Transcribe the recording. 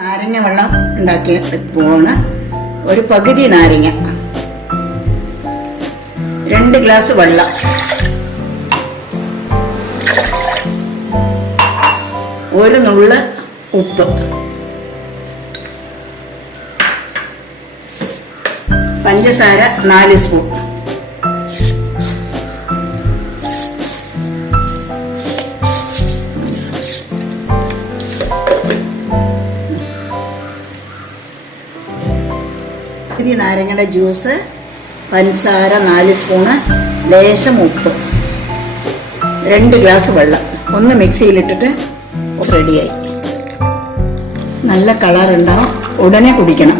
നാരങ്ങ വെള്ളം ഉണ്ടാക്കി പോണ്. ഒരു പകുതി നാരങ്ങ, 2 ഗ്ലാസ് വെള്ളം, 1 നുള്ള് ഉപ്പ്, പഞ്ചസാര 4 സ്പൂൺ, നാരങ്ങയുടെ ജ്യൂസ്, പഞ്ചസാര 4 സ്പൂണ്, ലേശം ഉപ്പ്, 2 ഗ്ലാസ് വെള്ളം. ഒന്ന് മിക്സിയിലിട്ടിട്ട് റെഡിയായി. നല്ല കളറുണ്ടാവും. ഉടനെ കുടിക്കണം.